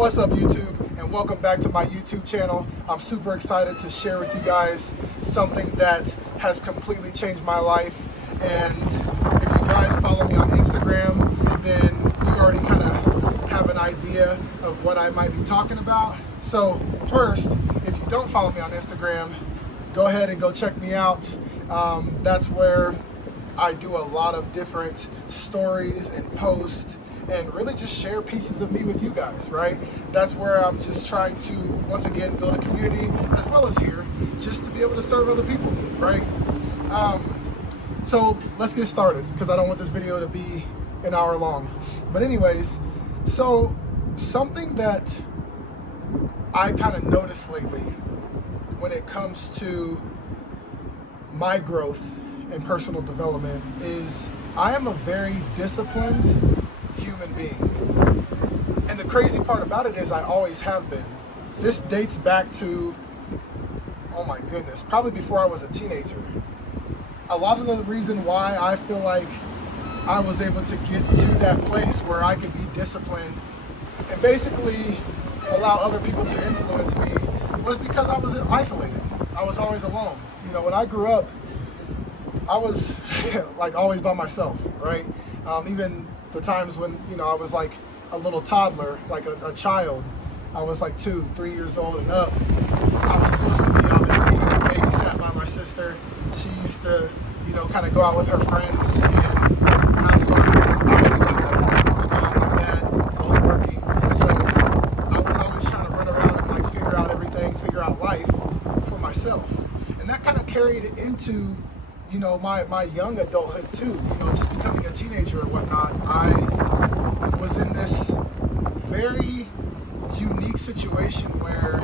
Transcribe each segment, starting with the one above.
What's up, YouTube, and welcome back to my YouTube channel. I'm super excited to share with you guys something that has completely changed my life. And if you guys follow me on Instagram, then you already kind of have an idea of what I might be talking about. So first, if you don't follow me on Instagram, go ahead and go check me out. That's where I do a lot of different stories and posts and really just share pieces of me with you guys, right? That's where I'm just trying to, once again, build a community as well as here, just to be able to serve other people, right? So let's get started, because I don't want this video to be an hour long. But anyways, so something that I kind of noticed lately when it comes to my growth and personal development is I am a very disciplined human being. And the crazy part about it is I always have been. This dates back to, oh my goodness, probably before I was a teenager. A lot of the reason why I feel like I was able to get to that place where I could be disciplined and basically allow other people to influence me was because I was isolated. I was always alone. You know, when I grew up, I was like always by myself, right? Even the times when, you know, I was like a little toddler, like a child, I was like 2, 3 years old and up. I was supposed to be obviously babysat by my sister. She used to, you know, kind of go out with her friends and have fun. I would go out with my mom, my dad, both working. So I was always trying to run around and like figure out everything, figure out life for myself. And that kind of carried into, you know, my young adulthood too, you know, just becoming a teenager and whatnot. I was in this very unique situation where,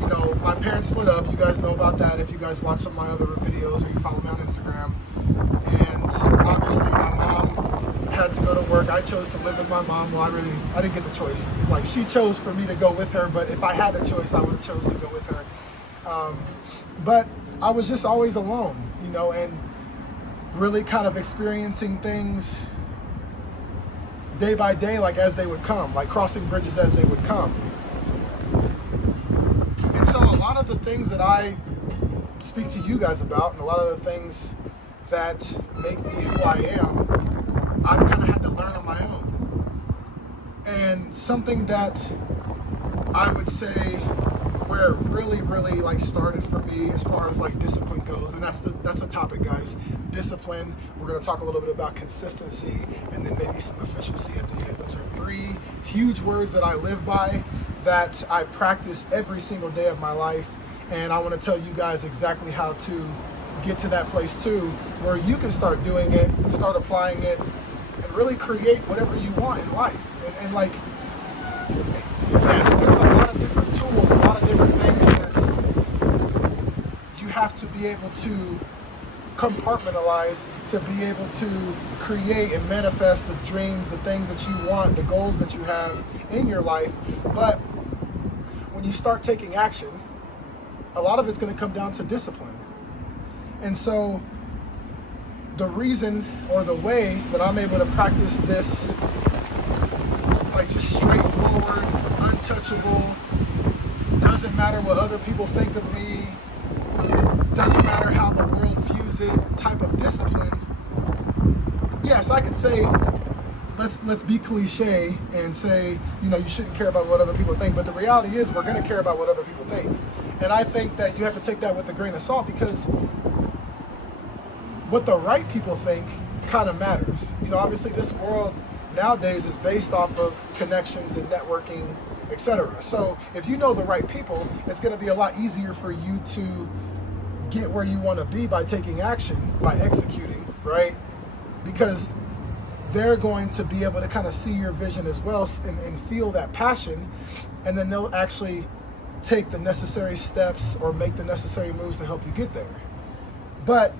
you know, my parents split up. You guys know about that if you guys watch some of my other videos or you follow me on Instagram. And obviously my mom had to go to work. I chose to live with my mom. Well, I didn't get the choice. Like, she chose for me to go with her, but if I had a choice, I would have chose to go with her. But I was just always alone, you know, and really kind of experiencing things day by day, like as they would come, like crossing bridges as they would come. And so a lot of the things that I speak to you guys about and a lot of the things that make me who I am, I've kind of had to learn on my own. And something that I would say where it really like started for me as far as like discipline goes, and that's the topic, guys. Discipline. We're going to talk a little bit about consistency and then maybe some efficiency at the end. Those are 3 huge words that I live by, that I practice every single day of my life. And I want to tell you guys exactly how to get to that place too, where you can start doing it, start applying it, and really create whatever you want in life. And like, yes, there's a lot of different tools, a lot of different things that you have to be able to compartmentalize to be able to create and manifest the dreams, the things that you want, the goals that you have in your life. But when you start taking action, a lot of it's going to come down to discipline. And so the reason or the way that I'm able to practice this, like just straightforward, untouchable, doesn't matter what other people think of me, doesn't matter how the world views it type of discipline. Yes, I could say, let's be cliche and say, you know, you shouldn't care about what other people think, but the reality is we're going to care about what other people think. And I think that you have to take that with a grain of salt, because what the right people think kind of matters. You know, obviously this world nowadays is based off of connections and networking, etc. So if you know the right people, it's going to be a lot easier for you to get where you want to be by taking action, by executing, right? Because they're going to be able to kind of see your vision as well and feel that passion, and then they'll actually take the necessary steps or make the necessary moves to help you get there. But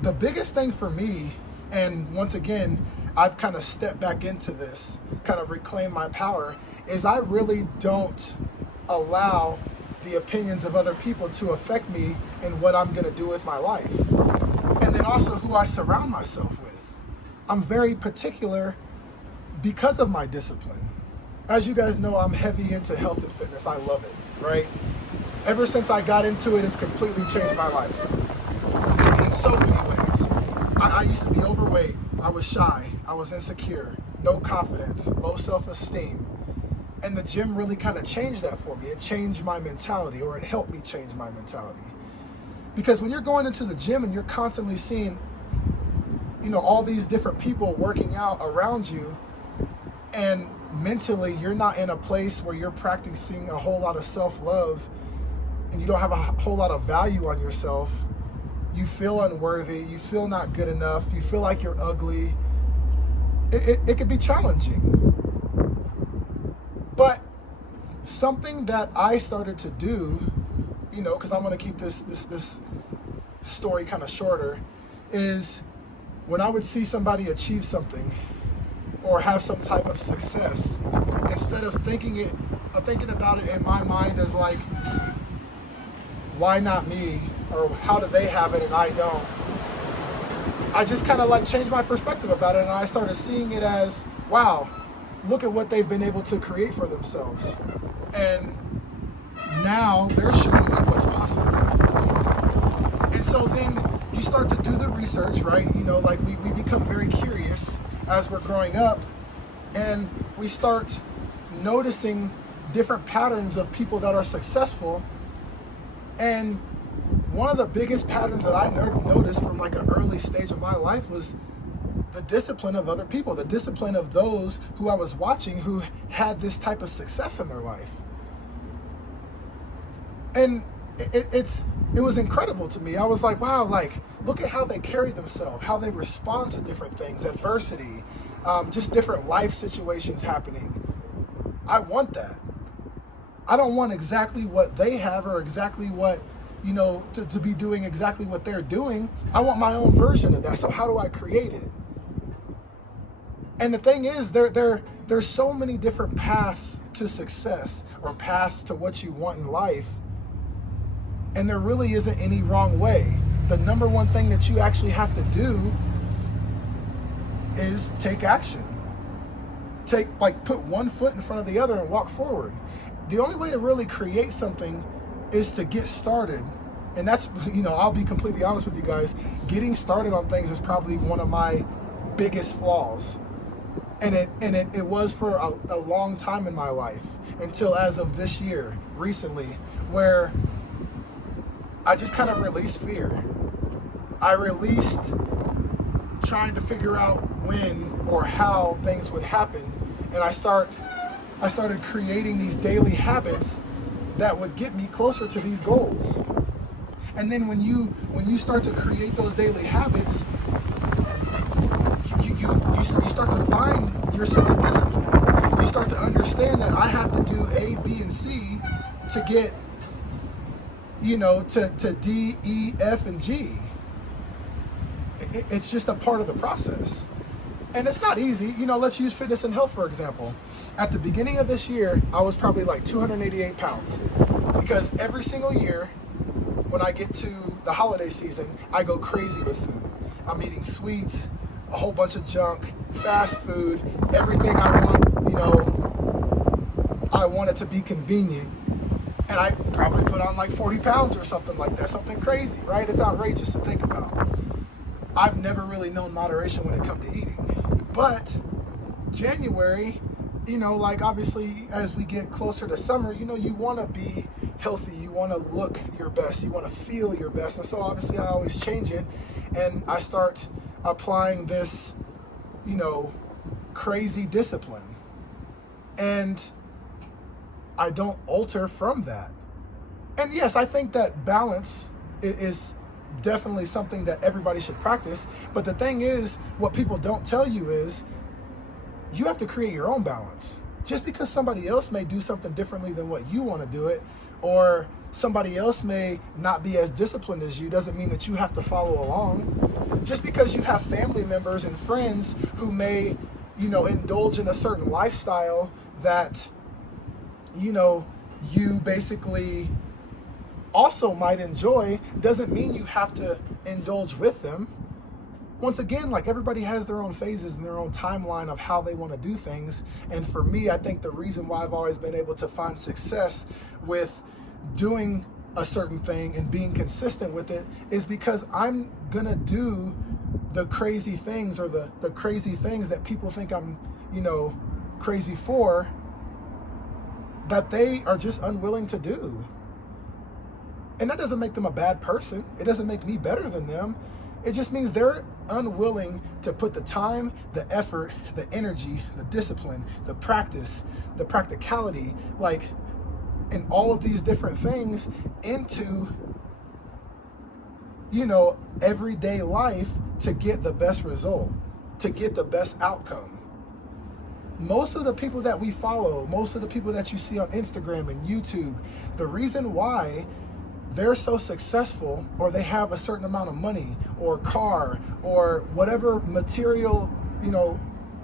the biggest thing for me, and once again, I've kind of stepped back into this, kind of reclaim my power, is I really don't allow the opinions of other people to affect me in what I'm going to do with my life. And then also who I surround myself with. I'm very particular because of my discipline. as you guys know, I'm heavy into health and fitness. I love it, right? Ever since I got into it, it's completely changed my life in so many ways. I used to be overweight. I was shy. I was insecure, no confidence, low self-esteem. And the gym really kind of changed that for me. It changed my mentality, or it helped me change my mentality. Because when you're going into the gym and you're constantly seeing, all these different people working out around you, and mentally you're not in a place where you're practicing a whole lot of self-love, and you don't have a whole lot of value on yourself, you feel unworthy, you feel not good enough, you feel like you're ugly, it could be challenging. But something that I started to do, because I'm going to keep this story kind of shorter, is when I would see somebody achieve something or have some type of success, instead of thinking about it in my mind as like, why not me? Or how do they have it and I don't? I just kind of like changed my perspective about it, and I started seeing it as, wow, look at what they've been able to create for themselves. And now they're showing me what's possible. And so then you start to do the research, right? Like we become very curious as we're growing up, and we start noticing different patterns of people that are successful. And one of the biggest patterns that I noticed from like an early stage of my life was the discipline of other people, the discipline of those who I was watching who had this type of success in their life. And it was incredible to me. I was like, wow, like, look at how they carry themselves, how they respond to different things, adversity, just different life situations happening. I want that. I don't want exactly what they have or exactly what, to be doing exactly what they're doing. I want my own version of that. So how do I create it? And the thing is, there's so many different paths to success, or paths to what you want in life. And there really isn't any wrong way. The number one thing that you actually have to do is take action. Put one foot in front of the other and walk forward. The only way to really create something is to get started. And that's, I'll be completely honest with you guys, getting started on things is probably one of my biggest flaws. And it was for a long time in my life, until as of this year, recently, where I just kind of released fear. I released trying to figure out when or how things would happen. And I started creating these daily habits that would get me closer to these goals. And then when you start to create those daily habits, you start to find your sense of discipline. You start to understand that I have to do A, B, and C to get, to D, E, F, and G. It's just a part of the process. And it's not easy. Let's use fitness and health, for example. At the beginning of this year, I was probably like 288 pounds. Because every single year, when I get to the holiday season, I go crazy with food. I'm eating sweets, a whole bunch of junk, fast food, everything I want, I want it to be convenient. And I probably put on like 40 pounds or something like that, something crazy, right? It's outrageous to think about. I've never really known moderation when it comes to eating. But January, obviously as we get closer to summer, you want to be healthy, you want to look your best, you want to feel your best. And so obviously I always change it, and I start applying this, crazy discipline. And I don't alter from that. And yes, I think that balance is definitely something that everybody should practice. But the thing is, what people don't tell you is you have to create your own balance. Just because somebody else may do something differently than what you want to do it, or somebody else may not be as disciplined as you, doesn't mean that you have to follow along. Just because you have family members and friends who may, indulge in a certain lifestyle that, you basically also might enjoy, doesn't mean you have to indulge with them. once again, like, everybody has their own phases and their own timeline of how they want to do things. And for me, I think the reason why I've always been able to find success with doing a certain thing and being consistent with it is because I'm gonna do the crazy things, or the crazy things that people think I'm, crazy for, that they are just unwilling to do. And that doesn't make them a bad person. It doesn't make me better than them. It just means they're unwilling to put the time, the effort, the energy, the discipline, the practice, the practicality, like, and all of these different things into, everyday life to get the best result, to get the best outcome. Most of the people that we follow, most of the people that you see on Instagram and YouTube, the reason why they're so successful, or they have a certain amount of money or car or whatever material,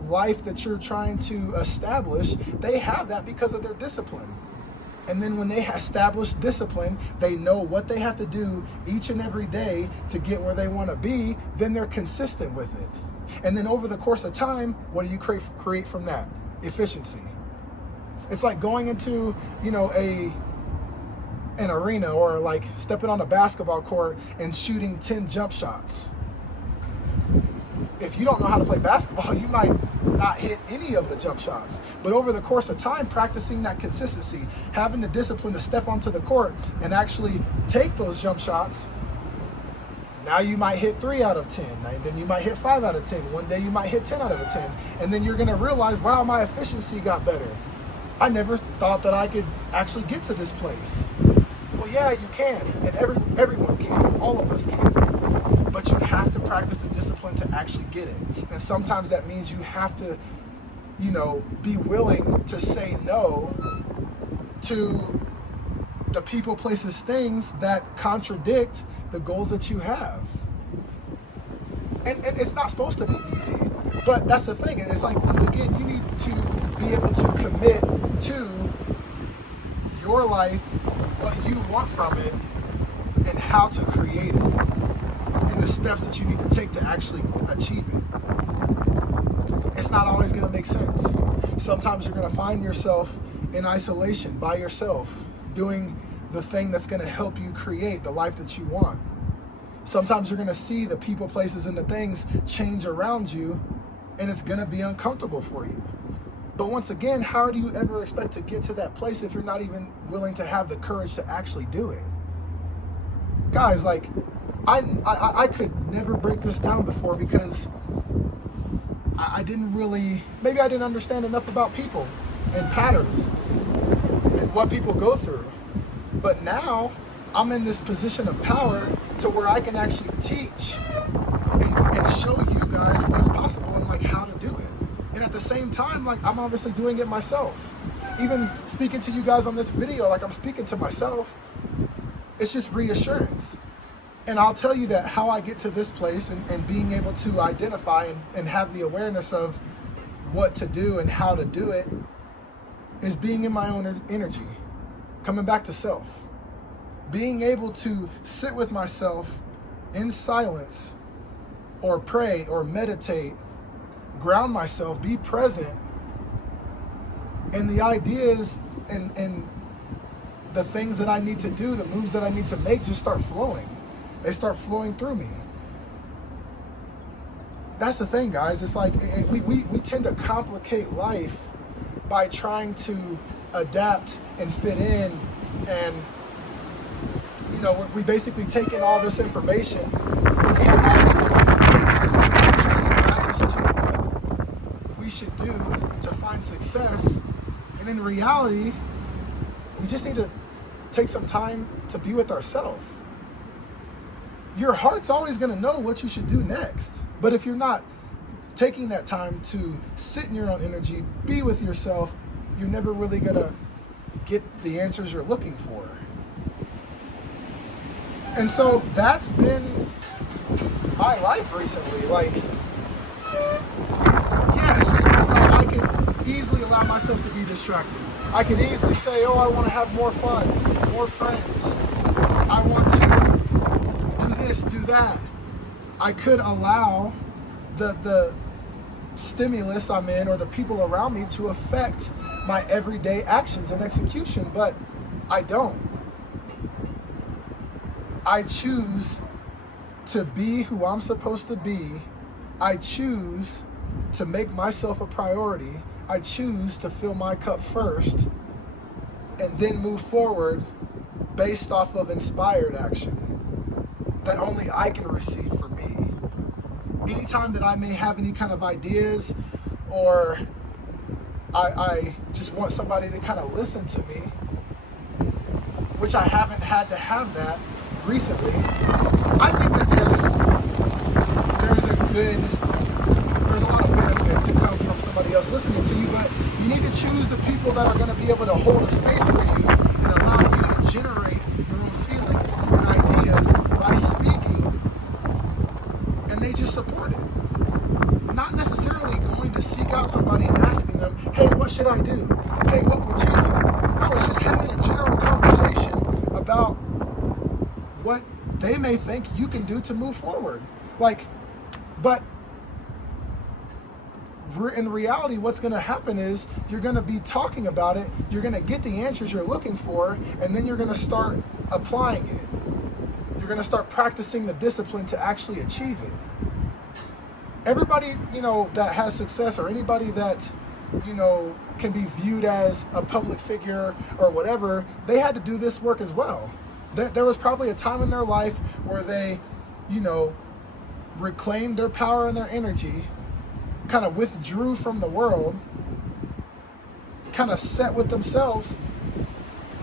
life that you're trying to establish, they have that because of their discipline. And then when they establish discipline, they know what they have to do each and every day to get where they want to be, then they're consistent with it. And then over the course of time, what do you create from that? Efficiency. It's like going into, an arena, or like stepping on a basketball court and shooting 10 jump shots. If you don't know how to play basketball, you might not hit any of the jump shots. But over the course of time, practicing that consistency, having the discipline to step onto the court and actually take those jump shots, now you might hit 3 out of 10, and then you might hit 5 out of 10. One day you might hit 10 out of 10. And then you're gonna realize, wow, my efficiency got better. I never thought that I could actually get to this place. Well, yeah, you can, and everyone can, all of us can. But you have to practice the discipline to actually get it. And sometimes that means you have to, be willing to say no to the people, places, things that contradict the goals that you have. And it's not supposed to be easy. But that's the thing. It's like, once again, you need to be able to commit to your life, what you want from it, and how to create it, and the steps that you need to take to actually achieve it. It's not always going to make sense. Sometimes you're going to find yourself in isolation, by yourself, doing the thing that's going to help you create the life that you want. Sometimes you're going to see the people, places, and the things change around you, and it's going to be uncomfortable for you. But once again, how do you ever expect to get to that place if you're not even willing to have the courage to actually do it? Guys, like, I could never break this down before, because I didn't really, maybe I didn't understand enough about people and patterns and what people go through. But now I'm in this position of power to where I can actually teach and show you guys what's possible and like how to do it. And at the same time, like, I'm obviously doing it myself. Even speaking to you guys on this video, like, I'm speaking to myself. It's just reassurance. And I'll tell you that how I get to this place and being able to identify and have the awareness of what to do and how to do it is being in my own energy, coming back to self, being able to sit with myself in silence, or pray or meditate, ground myself, be present, and the ideas and the things that I need to do, the moves that I need to make, just start flowing. They start flowing through me. That's the thing, guys. It's like we tend to complicate life by trying to adapt and fit in, and we basically take in all this information, and we have all these different influences trying to guide us to what we should do to find success. And in reality, we just need to take some time to be with ourselves. Your heart's always going to know what you should do next. But if you're not taking that time to sit in your own energy, be with yourself, you're never really going to get the answers you're looking for. And so that's been my life recently. Like, yes, I can easily allow myself to be distracted. I can easily say, oh, I want to have more fun, more friends. I want to do this, do that. I could allow the stimulus I'm in or the people around me to affect my everyday actions and execution, but I don't. I choose to be who I'm supposed to be. I choose to make myself a priority. I choose to fill my cup first and then move forward based off of inspired action that only I can receive for me. Anytime that I may have any kind of ideas, or I just want somebody to kind of listen to me, which I haven't had to have that recently, I think that there's a lot of benefit to come from somebody else listening to you, but you need to choose the people that are going to be able to hold a space for you and allow you to generate your own feelings and ideas by speaking, and they just support it. Not necessarily going to seek out somebody and asking them, hey, what should I do? Hey, what would you do? No, it's just having a general conversation about what they may think you can do to move forward. But in reality, what's going to happen is you're going to be talking about it, you're going to get the answers you're looking for, and then you're going to start applying it. You're going to start practicing the discipline to actually achieve it. Everybody, that has success, or anybody that, can be viewed as a public figure or whatever, they had to do this work as well. There was probably a time in their life where they, reclaimed their power and their energy, kind of withdrew from the world, kind of sat with themselves,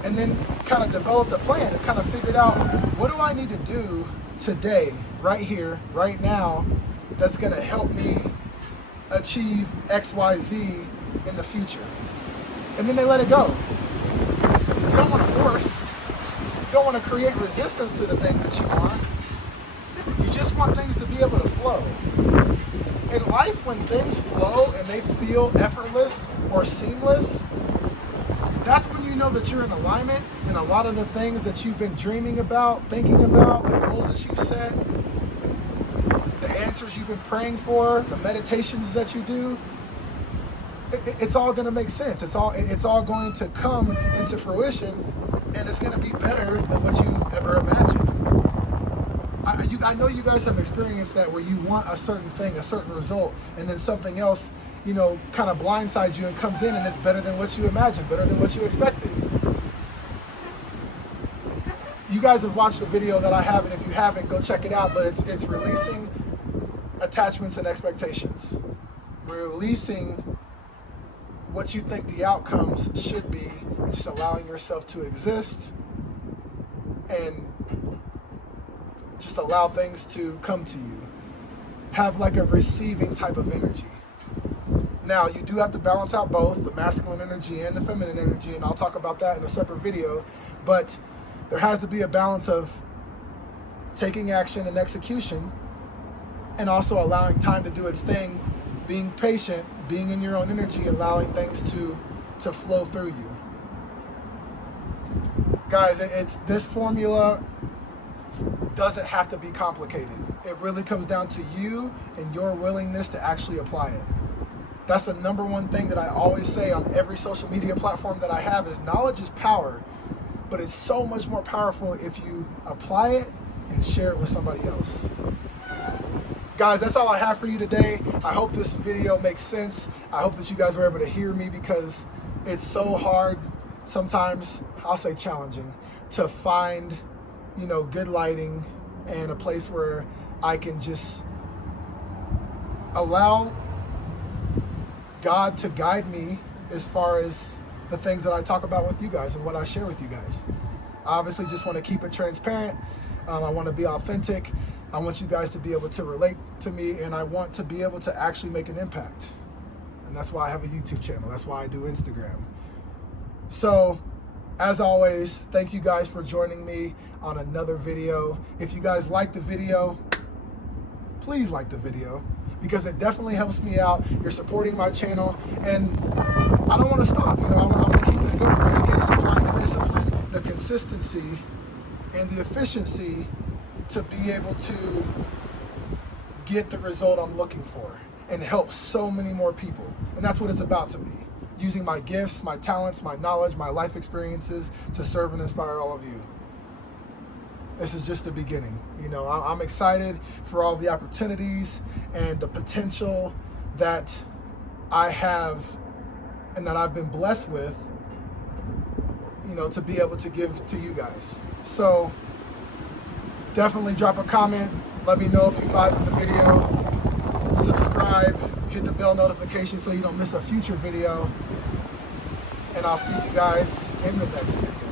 and then kind of developed a plan and kind of figured out, what do I need to do today, right here, right now, that's going to help me achieve X, Y, Z in the future. And then they let it go. You don't want to force. You don't want to create resistance to the things that you want. You just want things to be able to flow. In life, when things flow and they feel effortless or seamless, that's when you know that you're in alignment, and a lot of the things that you've been dreaming about, thinking about, the goals that you've set, the answers you've been praying for, the meditations that you do, it's all going to make sense. It's all going to come into fruition, and it's going to be better than what you've ever imagined. I know you guys have experienced that, where you want a certain thing, a certain result, and then something else, kind of blindsides you and comes in, and it's better than what you imagined, better than what you expected. You guys have watched the video that I have, and if you haven't, go check it out, but it's releasing attachments and expectations. Releasing what you think the outcomes should be, and just allowing yourself to exist and just allow things to come to you. Have like a receiving type of energy. Now, you do have to balance out both the masculine energy and the feminine energy, and I'll talk about that in a separate video, but there has to be a balance of taking action and execution, and also allowing time to do its thing, being patient, being in your own energy, allowing things to flow through you. Guys, this formula doesn't have to be complicated. It really comes down to you and your willingness to actually apply it. That's the number one thing that I always say on every social media platform that I have, is knowledge is power, but it's so much more powerful if you apply it and share it with somebody else. Guys, that's all I have for you today. I hope this video makes sense. I hope that you guys were able to hear me, because it's so hard, sometimes, I'll say challenging, to find good lighting and a place where I can just allow God to guide me as far as the things that I talk about with you guys and what I share with you guys. I obviously just want to keep it transparent. I want to be authentic. I want you guys to be able to relate to me, and I want to be able to actually make an impact. And that's why I have a YouTube channel. That's why I do Instagram. So, as always, thank you guys for joining me on another video. If you guys like the video, please like the video, because it definitely helps me out. You're supporting my channel, and I don't want to stop. I'm going to keep this going. Once again, it's applying the discipline, the consistency, and the efficiency to be able to get the result I'm looking for and help so many more people. And that's what it's about to me. Using my gifts, my talents, my knowledge, my life experiences to serve and inspire all of you. This is just the beginning. You know, I'm excited for all the opportunities and the potential that I have and that I've been blessed with, you know, to be able to give to you guys. So definitely drop a comment. Let me know if you vibe with the video. Subscribe, hit the bell notification so you don't miss a future video. And I'll see you guys in the next video.